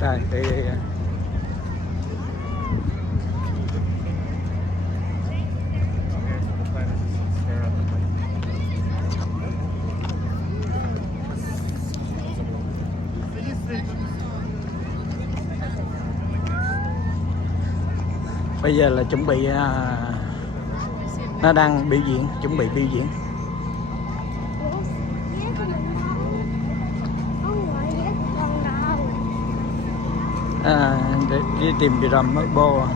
Đây, đây. Bây giờ là chuẩn bị nó đang biểu diễn, chuẩn bị biểu diễn. Để đi tìm drum bô.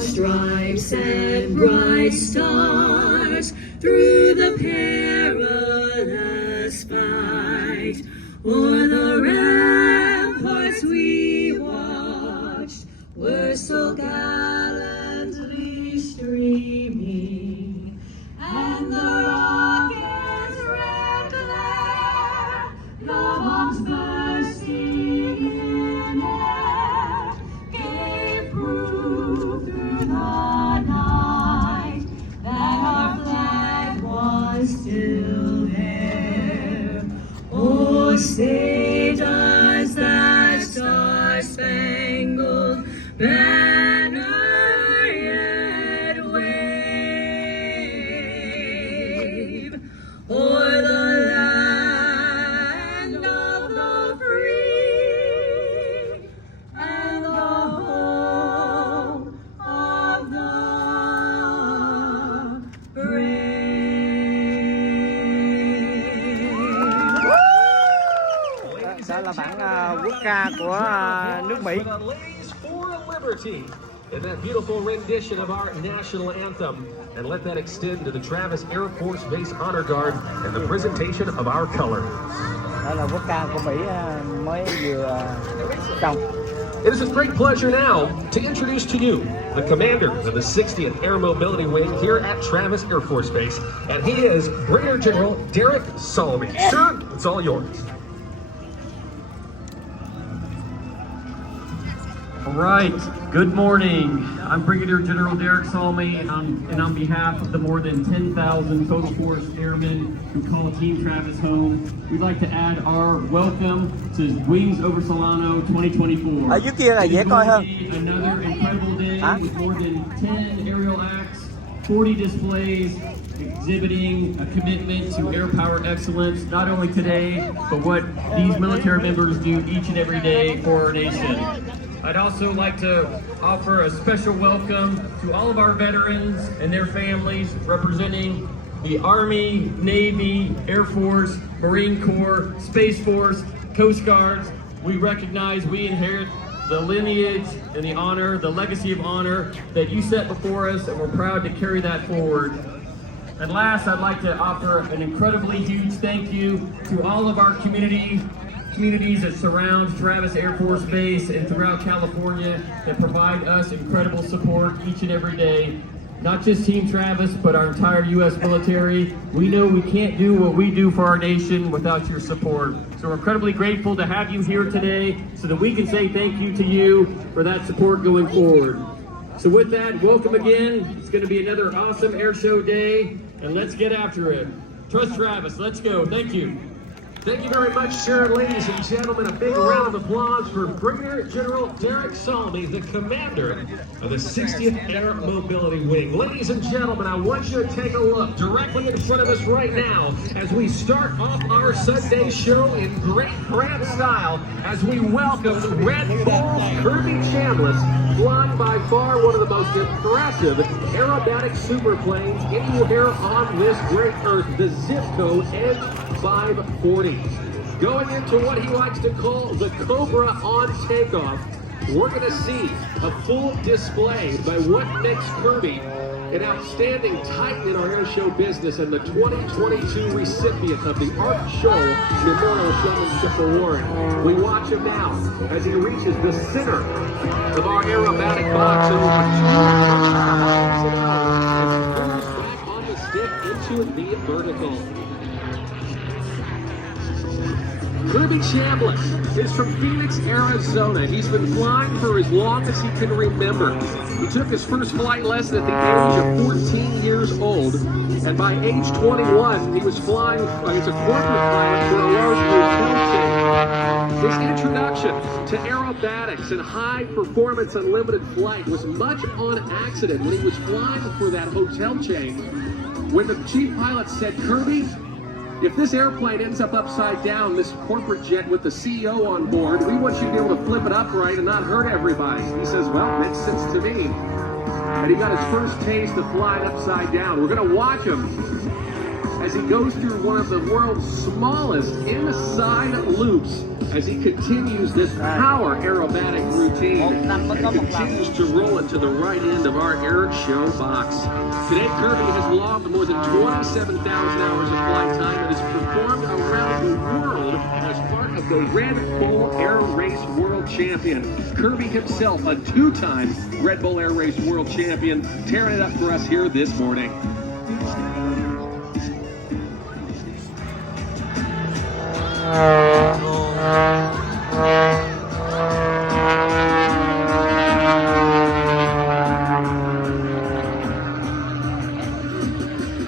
Stripes and bright stars through the perilous fight, o'er the ramparts we watched were so gallantly streaming, and the rockets' red glare, the bombs bursting in air, gave proof through the night that our flag was still there. Oh, say does that star-spangled banner yet wave o'er the land of the free and the home of the brave. Đó là bản quốc ca của nước Mỹ. Ladies for Liberty in that beautiful rendition of our national anthem, and let that extend to the Travis Air Force Base Honor Guard and the presentation of our colors. Đó là quốc ca của Mỹ mới vừa xong. It is with great pleasure now to introduce to you the commander of the 60th Air Mobility Wing here at Travis Air Force Base, and he is Brigadier General Derek Solomon. Sir, it's all yours. All right, good morning. I'm Brigadier General Derek Salme, and on behalf of the more than 10,000 total force airmen who call Team Travis home, we'd like to add our welcome to Wings over Solano 2024. Ở dưới kia là dễ coi hơn. Another incredible day with more than 10 aerial acts, 40 displays, exhibiting a commitment to air power excellence, not only today, but what these military members do each and every day for our nation. I'd also like to offer a special welcome to all of our veterans and their families representing the Army, Navy, Air Force, Marine Corps, Space Force, Coast Guards. We recognize we inherit the lineage and the honor, the legacy of honor that you set before us, and we're proud to carry that forward. And last, I'd like to offer an incredibly huge thank you to all of our communities that surround Travis Air Force Base and throughout California that provide us incredible support each and every day. Not just Team Travis, but our entire U.S. military. We know we can't do what we do for our nation without your support. So we're incredibly grateful to have you here today so that we can say thank you to you for that support going forward. So with that, welcome again. It's going to be another awesome air show day, and let's get after it. Trust Travis. Let's go. Thank you. Thank you very much, sir. Ladies and gentlemen, a big round of applause for Brigadier General Derek Solomon, the commander of the 60th Air Mobility Wing. Ladies and gentlemen, I want you to take a look directly in front of us right now as we start off our Sunday show in great grand style as we welcome Red Bull's Kirby Chambliss, flying by far one of the most impressive aerobatic superplanes anywhere on this great earth, the Zipco Edge 540. Going into what he likes to call the Cobra on takeoff, we're going to see a full display by what makes Kirby an outstanding titan in our air show business and the 2022 recipient of the Art Show Memorial Showmanship Award. We watch him now as he reaches the center of our aerobatic box and pulls back on the stick into the vertical. Kirby Chambliss is from Phoenix, Arizona. He's been flying for as long as he can remember. He took his first flight lesson at the age of 14 years old, and by age 21, he was flying as a corporate pilot for a large hotel chain. His introduction to aerobatics and high-performance unlimited flight was much on accident when he was flying for that hotel chain. When the chief pilot said, "Kirby, if this airplane ends up upside down, this corporate jet with the CEO on board, we want you to be able to flip it upright and not hurt everybody." He says, "Well, makes sense to me." And he got his first taste of flying upside down. We're going to watch him as he goes through one of the world's smallest inside loops as he continues this power aerobatic routine and continues to roll it to the right end of our air show box. Today, Kirby has logged more than 27,000 hours of flight time and has performed around the world as part of the Red Bull Air Race World Champion. Kirby himself, a two-time Red Bull Air Race World Champion, tearing it up for us here this morning.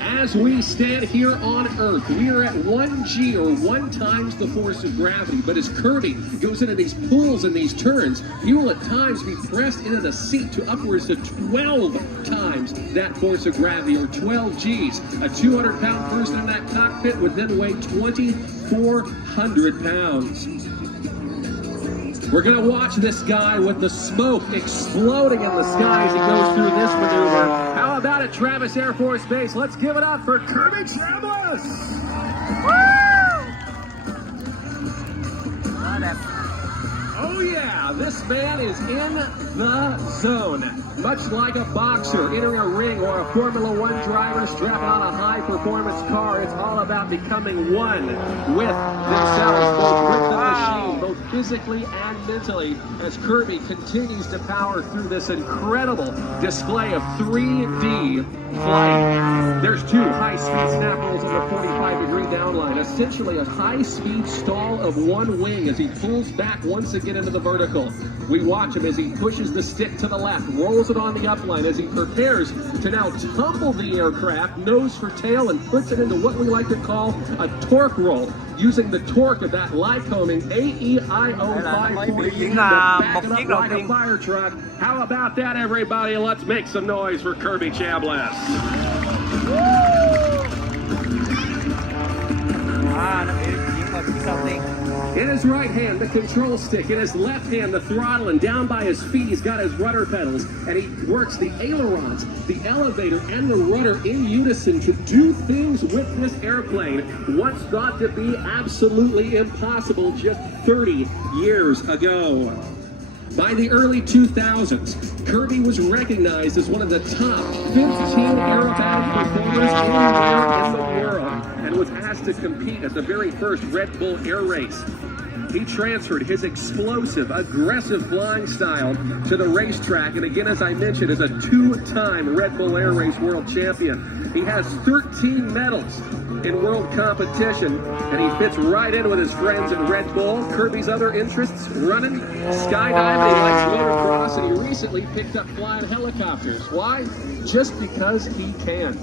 As we stand here on Earth, we are at 1G, or 1 times the force of gravity. But as Kirby goes into these pulls and these turns, he will at times be pressed into the seat to upwards to 12 times that force of gravity, or 12 Gs. A 200-pound person in that cockpit would then weigh 2,400 pounds. We're going to watch this guy with the smoke exploding in the sky as he goes through this maneuver. How about at Travis Air Force Base? Let's give it up for Kirby Chambliss! Oh yeah, this man is in the zone. Much like a boxer entering a ring or a Formula One driver strapping on a high-performance car, it's all about becoming one with themselves, both with the machine, both physically and mentally, as Kirby continues to power through this incredible display of 3D flight. There's 2 high-speed snap rolls on the 45-degree downline, essentially a high-speed stall of 1 wing as he pulls back once again into the vertical. We watch him as he pushes the stick to the left, rolls it on the upline as he prepares to now tumble the aircraft nose for tail and puts it into what we like to call a torque roll, using the torque of that Lycoming AEIO 540 to back it up like a fire truck. How about that, everybody? Let's make some noise for Kirby Chambliss. In his right hand, the control stick. In his left hand, the throttle. And down by his feet, he's got his rudder pedals. And he works the ailerons, the elevator, and the rudder in unison to do things with this airplane once thought to be absolutely impossible just 30 years ago. By the early 2000s, Kirby was recognized as one of the top 15 aerobatic performers anywhere in the world and was asked to compete at the very first Red Bull Air Race. He transferred his explosive, aggressive flying style to the racetrack, and again, as I mentioned, is a 2-time Red Bull Air Race World Champion. He has 13 medals in world competition, and he fits right in with his friends at Red Bull. Kirby's other interests: running, skydiving, he likes motocross, and he recently picked up flying helicopters. Why? Just because he can.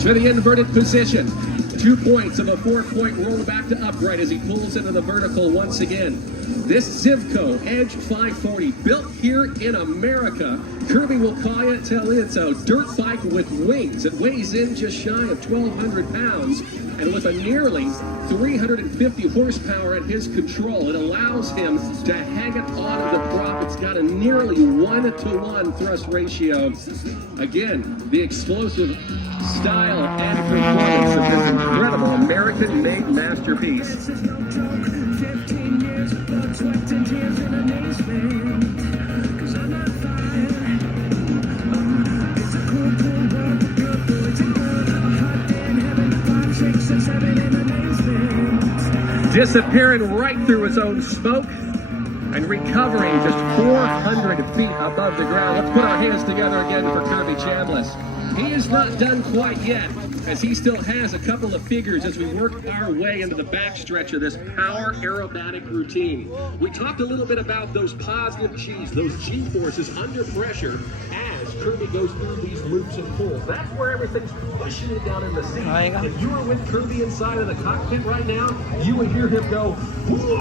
To the inverted position. 2 points of a 4-point roll back to upright as he pulls into the vertical once again. This Zivco Edge 540, built here in America. Kirby will tell you it's a dirt bike with wings. It weighs in just shy of 1,200 pounds, and with a nearly 350 horsepower at his control, it allows him to hang it on the prop. It's got a nearly 1-to-1 thrust ratio. Again, the explosive style and performance of this incredible American-made masterpiece. Disappearing right through its own smoke and recovering just 400 feet above the ground. Let's put our hands together again for Kirby Chambliss. He is not done quite yet, as he still has a couple of figures as we work our way into the backstretch of this power aerobatic routine. We talked a little bit about those positive G's, those G-forces under pressure as Kirby goes through these loops and pulls. That's where everything's pushing it down in the seat. If you were with Kirby inside of the cockpit right now, you would hear him go, "Whoa!"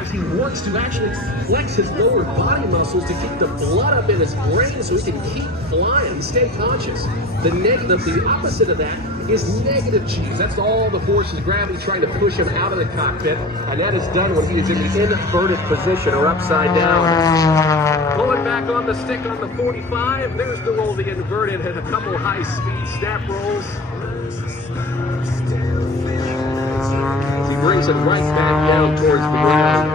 as he works to actually flex his lower body muscles to keep the blood up in his brain so he can keep flying, stay conscious. The opposite of that is negative G's. That's all the forces of gravity trying to push him out of the cockpit, and that is done when he is in the inverted position or upside down. Pulling back on the stick on the 45, there's the roll, the inverted, and a couple high-speed snap rolls. He brings it right back down towards the ground.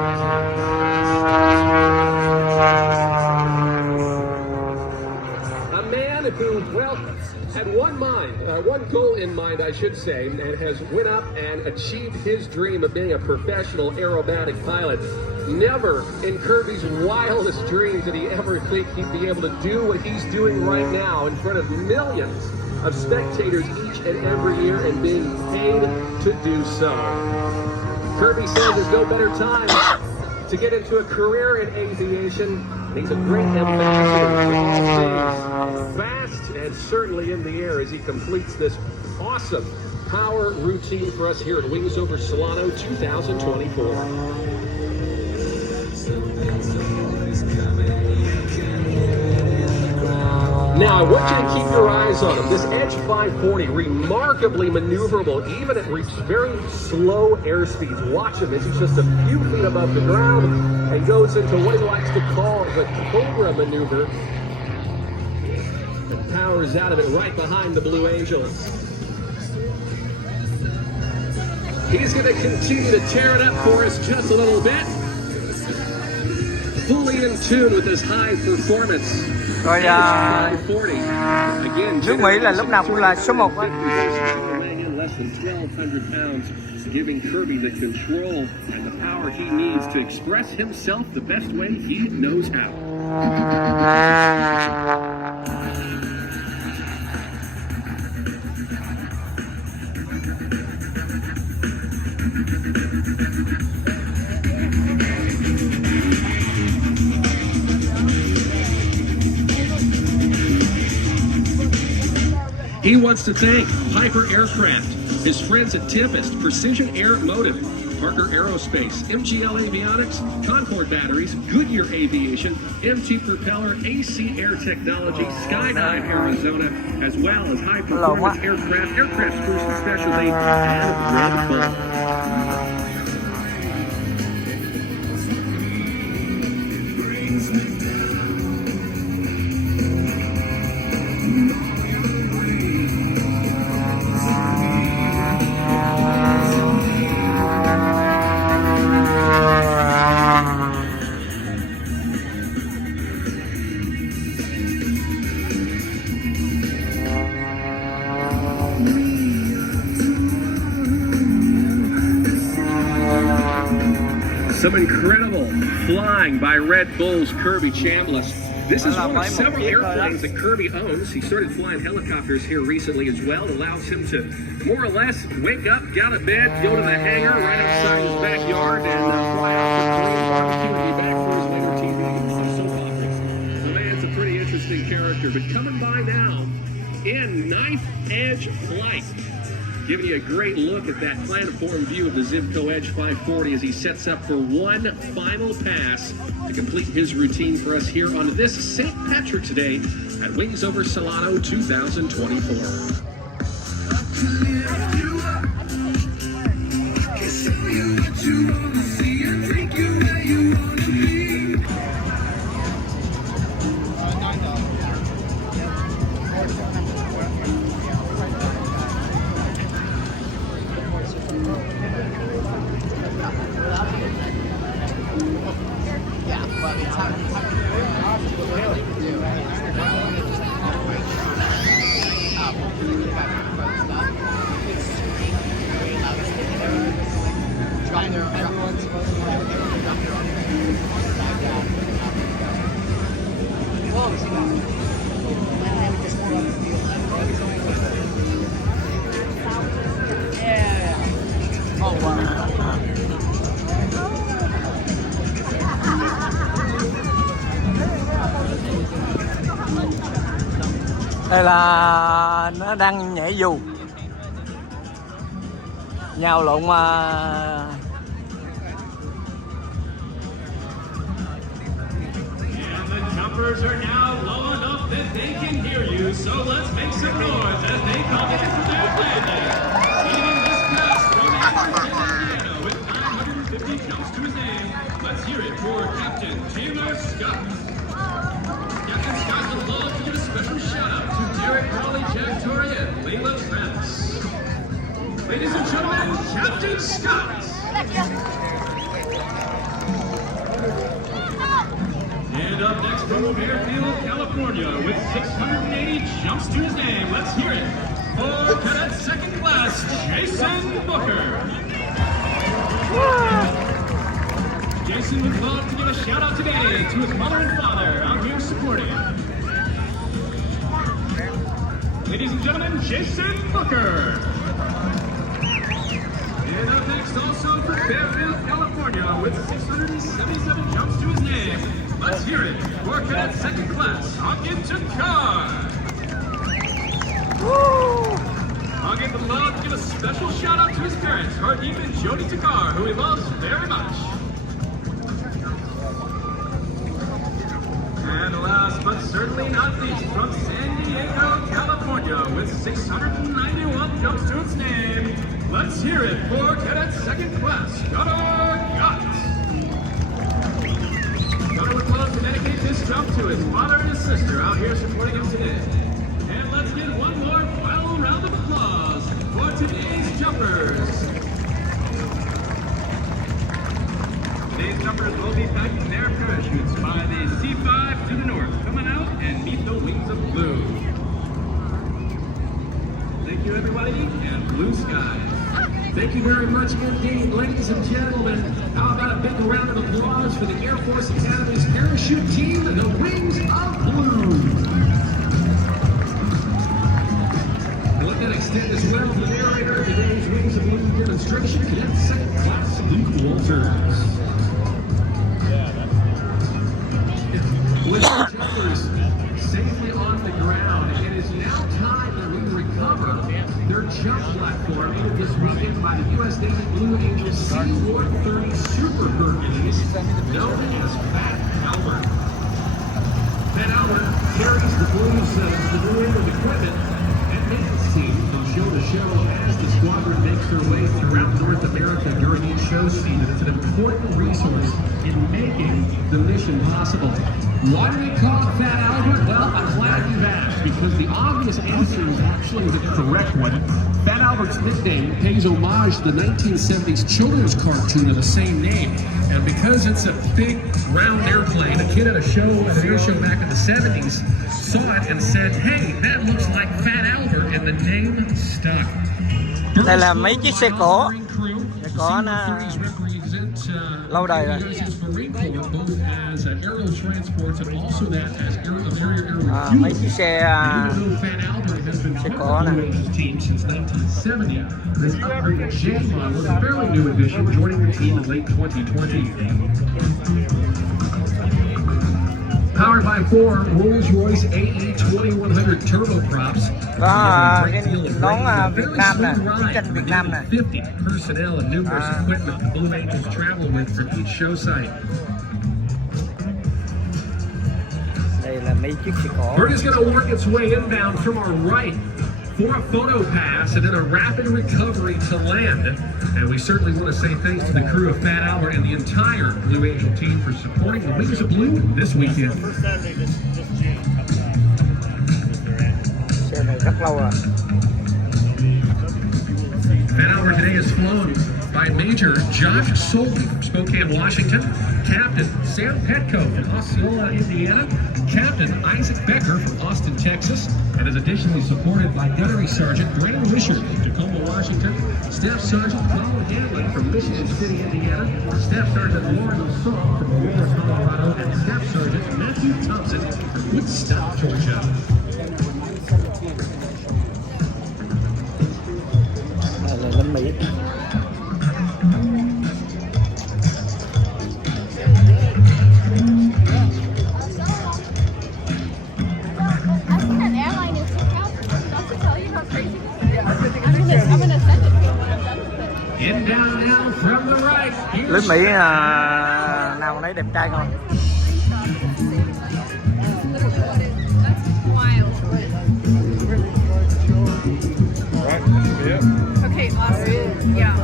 A man who, well, had one goal in mind, I should say, and has went up and achieved his dream of being a professional aerobatic pilot. Never in Kirby's wildest dreams did he ever think he'd be able to do what he's doing right now in front of millions of spectators each and every year and being paid to do so. Kirby says there's no better time to get into a career in aviation. He's a great ambassador for all things fast and certainly in the air as he completes this awesome power routine for us here at Wings Over Solano 2024. Now, I want you to keep your eyes on him. This Edge 540, remarkably maneuverable, even at very slow airspeeds. Watch him as he's just a few feet above the ground and goes into what he likes to call the Cobra maneuver. And powers out of it right behind the Blue Angels. He's going to continue to tear it up for us just a little bit. Fully in tune with his high performance. Rồi nước Mỹ là lúc nào cũng là số 1 á. Less than 1,200 pounds, giving Kirby the control and the power he needs to express himself the best way he knows how. He wants to thank Piper Aircraft, his friends at Tempest, Precision Air Motive, Parker Aerospace, MGL Avionics, Concord Batteries, Goodyear Aviation, MT Propeller, AC Air Technology, Skydive Arizona, as well as High Performance Aircraft Spruce and Specialty, and Red Bull. Some incredible flying by Red Bull's Kirby Chambliss. This is one of several airplanes that Kirby owns. He started flying helicopters here recently as well. It allows him to more or less wake up, get out of bed, go to the hangar right outside his backyard, and fly out for Korean barbecue and be back for his later TV soap operas. The man's a pretty interesting character. But coming by now in Knife Edge Flight. Giving you a great look at that planetform view of the Zivco Edge 540 as he sets up for one final pass to complete his routine for us here on this St. Patrick's Day at Wings Over Solano 2024. Đây là nó đang nhảy dù, nhào lộn Jumpers are now low enough that they can hear you, so let's make some noise as they come in for their landing. Leading this pass from Indiana with 950 jumps to his name. Let's hear it for Captain Taylor Scott. Captain Scott would love to give a special shout out to Derek Raleigh, Jack Torrey, and Layla Travis. Ladies and gentlemen, Captain Scott. And up next from Fairfield, California, with 680 jumps to his name. Let's hear it for cadet second class, Jason Booker. Jason would love to give a shout out today to his mother and father out here supporting. Ladies and gentlemen, Jason Booker. And up next also for Fairfield, California, with 677 jumps to his name. Let's hear it for cadet second class, Hongin Takar. Hongin would love to give a special shout out to his parents, Hardeep and Jody Takar, who he loves very much. And last but certainly not least, from San Diego, California, with 691 jumps to its name, let's hear it for cadet second class, Gunnar Gott. Gunnar would love to dedicate this jump to his father and his sister out here supporting him today. And let's get one more final round of applause for today's jumpers. Today's jumpers will be packing their parachutes by the C5 to the north, coming out and meet the wings of blue. Thank you, everybody, and blue skies. Thank you very much indeed, ladies and gentlemen. How about a big round of applause for the Air Force Academy's parachute team, the Wings of Blue. And let that extend as well to the narrator of today's Wings of Blue demonstration, Cadet Second Class Luke Walters. With the jumpers safely on the ground, it is now time that we recover their jump platform entered this weekend by the U.S. Navy Blue Angel C-130 Super Hercules, known as Fat Albert. Fat Albert carries the Blues' balloon with equipment and maintenance team from show to show as the squadron makes their way throughout North America during each show season. It's an important resource in making the mission possible. Why do they call it Fat Albert? Well, I'm glad you've asked, because the obvious answer is actually the correct one. Fat Albert's nickname pays homage to the 1970s children's cartoon of the same name. And because it's a big, round airplane, a kid at an air show back in the 70s saw it and said, hey, that looks like Fat Albert, and the name stuck. Đây là mấy chiếc xe cổ nó lâu đời rồi. Mấy chiếc xe cổ nè. Power 4x4 Rolls-Royce AE 2100 turboprops. Có cái nón Việt Nam nè, chiến tranh Việt Nam nè. 50 personnel and numerous equipment the Blue Angels travel with from each show site. Đây là mấy chiếc xe cổ. Bird is going to work its way inbound from our right for a photo pass and then a rapid recovery to land. And we certainly want to say thanks to the crew of Fat Albert and the entire Blue Angel team for supporting the Wings of Blue this weekend. Xe này rất lâu rồi. Fat Albert today is flown by Major Josh Sultan from Spokane, Washington, Captain Sam Petco from Osceola, Indiana, Captain Isaac Becker from Austin, Texas, and is additionally supported by Gunnery Sergeant Graham Wisher from Tacoma, Washington, Staff Sergeant Colin Hanlon from Michigan City, Indiana, Staff Sergeant Lauren O'Sall from Aurora, Colorado, and Staff Sergeant Matthew Thompson from Woodstock, Georgia. Đây là lính Mỹ. Lính Mỹ nào nấy đẹp trai không? Okay, awesome. Yeah,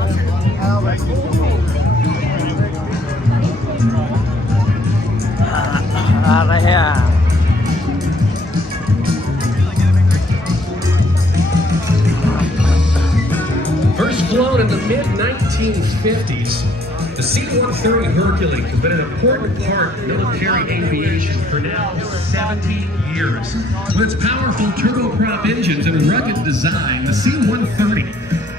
Đây à. First flown in the mid-1950s, the C-130 Hercules has been an important part of military aviation for now 70 years. With its powerful turboprop engines and rugged design, the C-130,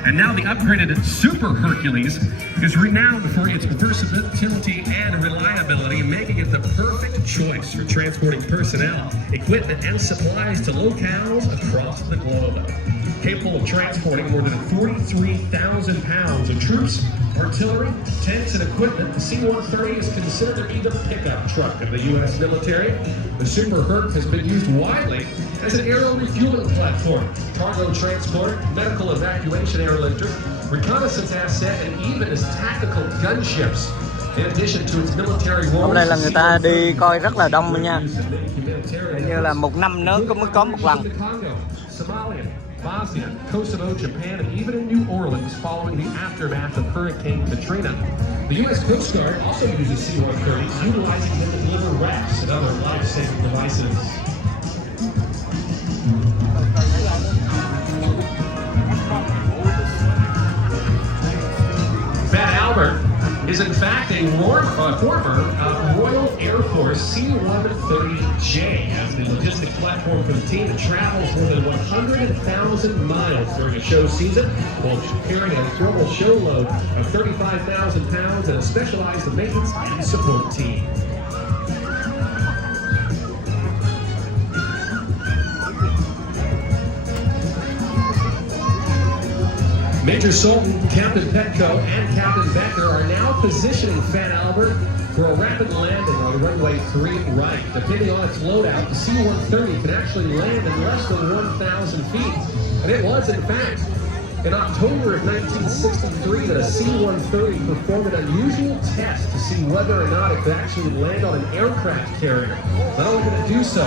and now the upgraded Super Hercules, is renowned for its versatility and reliability, making it the perfect choice for transporting personnel, equipment, and supplies to locales across the globe. Capable of transporting more than 43,000 pounds of troops, artillery, tanks, and equipment, the C-130 is considered to be the pickup truck of the U.S. military. The Super Herc has been used widely as an aero refueling platform, cargo transport, medical evacuation airlifter, reconnaissance asset, and even as tactical gunships. In addition to its military roles, Hôm nay là người ta đi coi rất là đông nha. Hình như là một năm nữa mới có một lần. Somalia, Bosnia, Kosovo, Japan, and even in New Orleans following the aftermath of Hurricane Katrina. The U.S. Coast Guard also uses C-130s, utilizing them to deliver rafts and other life-saving devices. Fat Albert is in fact a former Royal Air Force C-130J as the logistics platform for the team that travels more than 100,000 miles during a show season while carrying a thermal show load of 35,000 pounds and a specialized maintenance and support team. Major Sultan, Captain Petco, and Captain Becker are now positioning Fat Albert for a rapid landing on runway 3 right. Depending on its loadout, the C-130 can actually land in less than 1,000 feet. And it was, in fact, in October of 1963 that a C-130 performed an unusual test to see whether or not it could actually land on an aircraft carrier. Not only did it do so,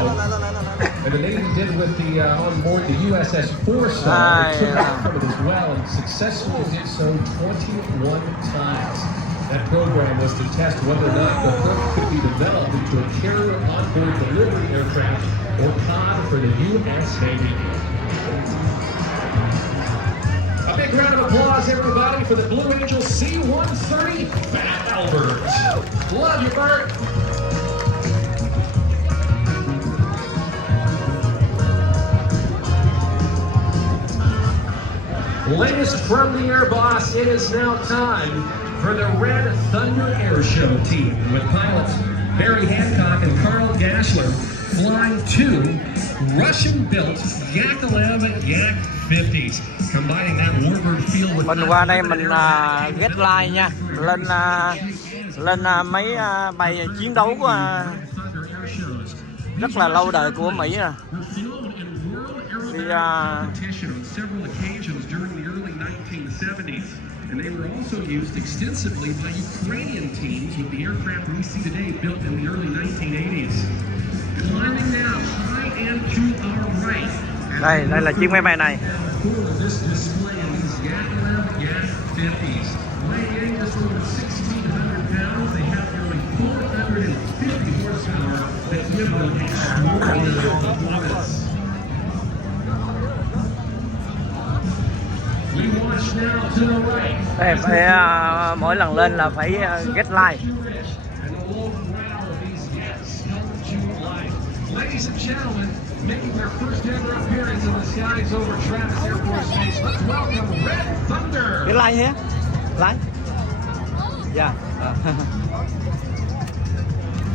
and the Navy did with the on board the USS Foresight, it took off from it as well and successfully did so 21 times. That program was to test whether or not the Herc could be developed into a carrier onboard delivery aircraft or COD for the U.S. Navy. A big round of applause, everybody, for the Blue Angel C-130 Fat Albert. Love you, Bert. Latest from the Air Boss, it is now time for the Red Thunder Air Show team with pilots Barry Hancock and Carl Gashler flying two Russian-built Yakolev Yak 50s, combining that warbird feel with... Mình qua đây mình get like nha, lên mấy bài chiến đấu của rất là lâu đời của Mỹ nè. Thì And they were also used extensively by Ukrainian teams with the aircraft we see today built in the early 1980s. Climbing now, high and to our right. đây là chiếc máy bay này. This display of these Yak 50s. Weighing in just over 1,600 pounds, they have nearly 450 horsepower that give them extraordinary performance. Đây phải mỗi lần lên là phải get like. Ladies and gentlemen, making their first ever appearance in the skies over Travis Air Force Base, let's welcome Red Thunder. Get like here, like. Yeah.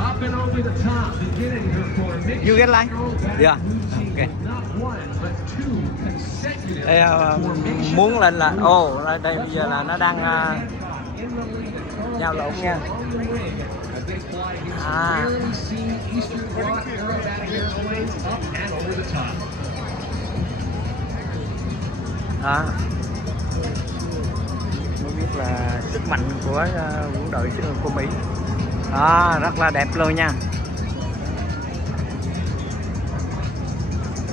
Up and over the top, beginning her formation. You get like? Yeah. Okay. Not one, but two consecutive. Đây muốn lên là đây bây giờ là nó đang nhào lộn nha. Mới biết là sức mạnh của quân đội của Mỹ. Rất là đẹp luôn nha.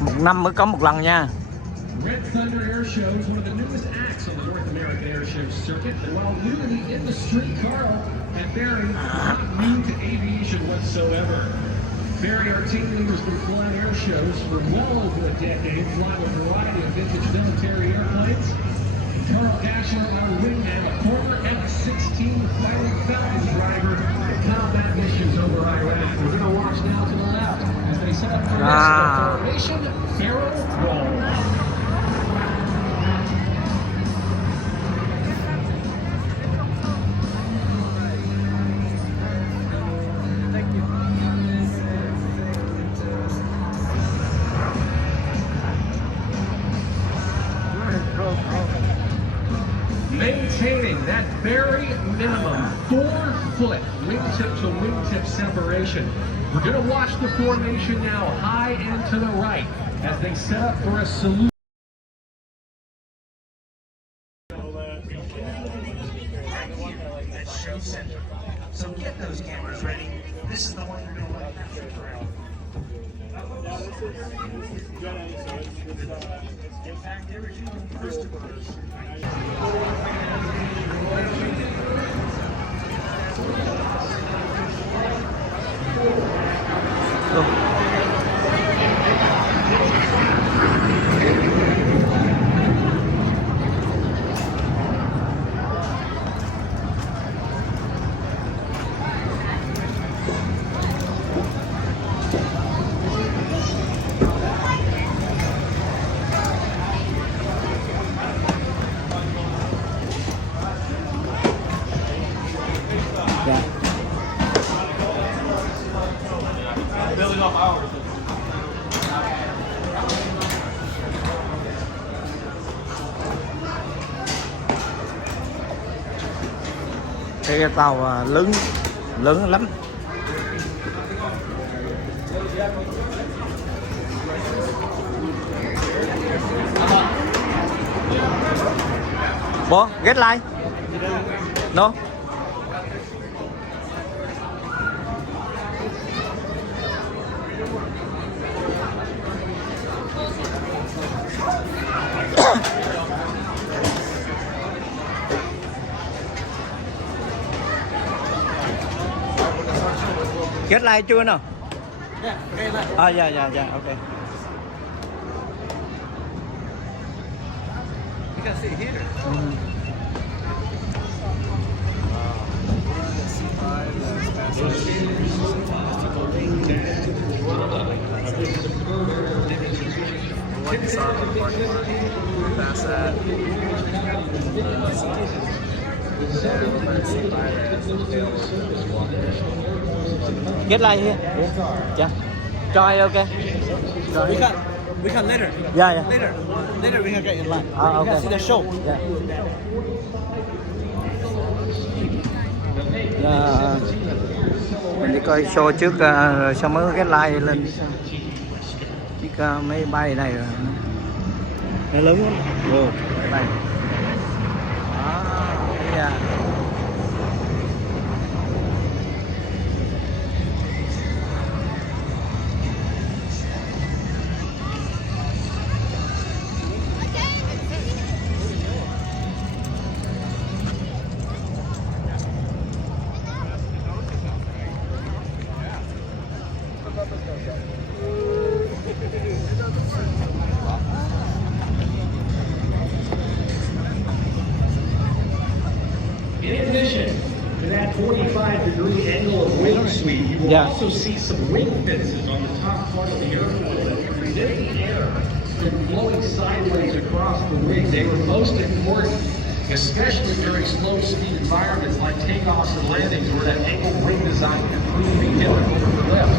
Một năm mới có một lần nha. Red Thunder Air Show is one of the newest acts on the North American air show circuit, and while new to the industry, Carl and Barry are not new to aviation whatsoever. Barry, our team leader, has been flying air shows for well over a decade, flying a variety of vintage military airplanes. Carl Dasher, our wingman, a former F-16 Fighting Falcon driver in combat missions over Iraq. We're going to watch now to the left as they set up formation, barrel roll. Maintaining that very minimum 4-foot wingtip to wingtip separation. We're going to watch the formation now, high and to the right, as they set up for a salute. So get those cameras ready. This is the one you're going to want to capture around. Impact the original first to first. Cái tàu lớn lắm. Bố, get like. No. Get like chưa nào? Yeah, okay, like. Yeah, okay. You can see here. Get like here. Yeah. Try okay. We can later. Yeah. Later we can get in line. Okay. You can see the show. Yeah. Mình đi coi show trước rồi sau mới cái like lên. Chiếc máy bay này nó lớn lắm. Wow, máy bay. Yeah. In addition to that 45-degree angle of wing sweep, you will also see some wing fences on the top part of the airfoil that prevent the air from flowing sideways across the wing. They were most important, especially during slow-speed environments like takeoffs and landings, where that angled wing design can prove to be difficult to lift.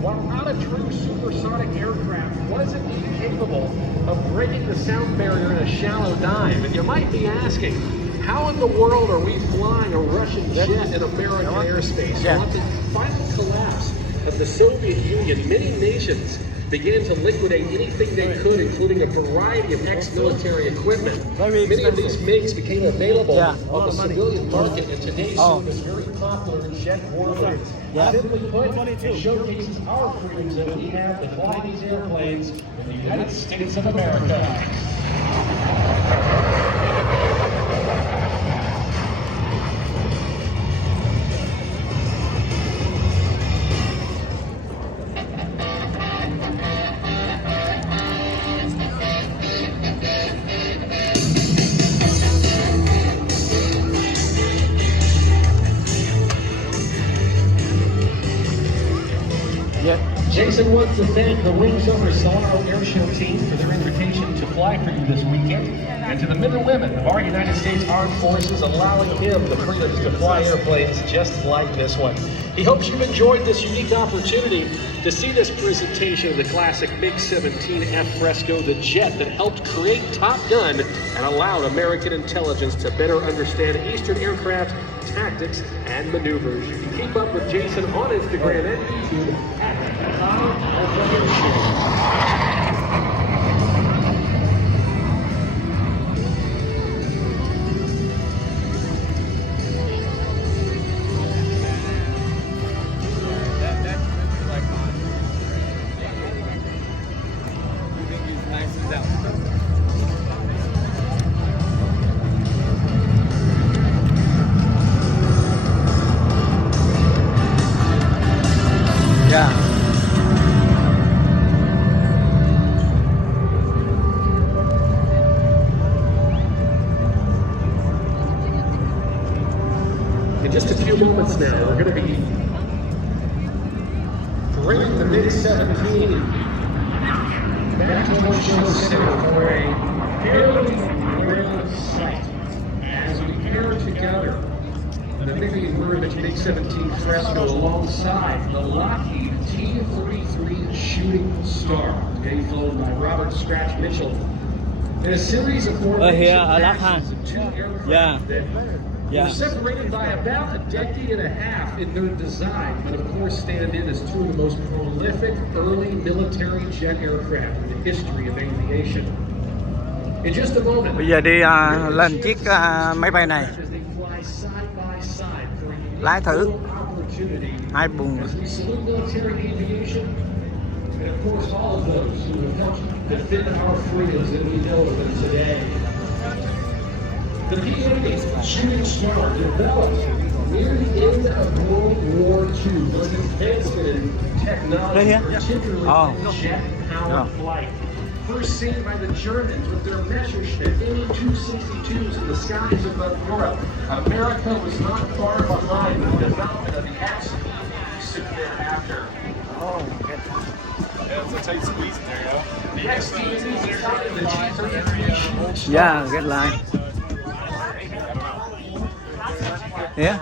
While not a true supersonic aircraft, was indeed capable of breaking the sound barrier in a shallow dive. And you might be asking, how in the world are we flying a Russian jet in American airspace? Well, at the final collapse of the Soviet Union, many nations began to liquidate anything they could, including a variety of ex-military equipment. Many of these MiGs became available on the civilian market, and today Zoom is very popular in jet warplanes. Simply put, it showcases our freedoms that we have to fly these airplanes in the United States of America. Jason wants to thank the Wings Over Solano Airshow team for their invitation to fly for you this weekend, and to the men and women of our United States Armed Forces allowing him the freedoms to fly airplanes just like this one. He hopes you've enjoyed this unique opportunity to see this presentation of the classic MiG-17 F Fresco, the jet that helped create Top Gun and allowed American intelligence to better understand Eastern aircraft tactics and maneuvers. You can keep up with Jason on Instagram and YouTube at In just a few moments now, we're going to be bringing the MiG-17 back to Orlando Center for a fairly rare sight as we pair together the newly improved MiG-17 Fresco alongside the Lockheed T-33 Shooting Star, being flown by Robert Scratch Mitchell in a series of formation actions of two aircraft that were separated by about a decade and a half in their design, but of course stand in as two of the most prolific early military jet aircraft in the history of aviation. In just a moment, bây giờ đi lên chiếc máy bay này, lái thử hai buồng. And of course, all of those who have helped defend our freedoms that we know of them today. The P-80 Shooting Star developed near the end of World War II was advancement in technology, particularly jet-powered flight. First seen by the Germans with their Messerschmitt Me-262s in the skies above Europe, America was not far behind in the development of the X-50 soon thereafter. Yeah, it's a tight squeeze in there, yo. The X-50 started the T-33 Yeah, get line. Yeah.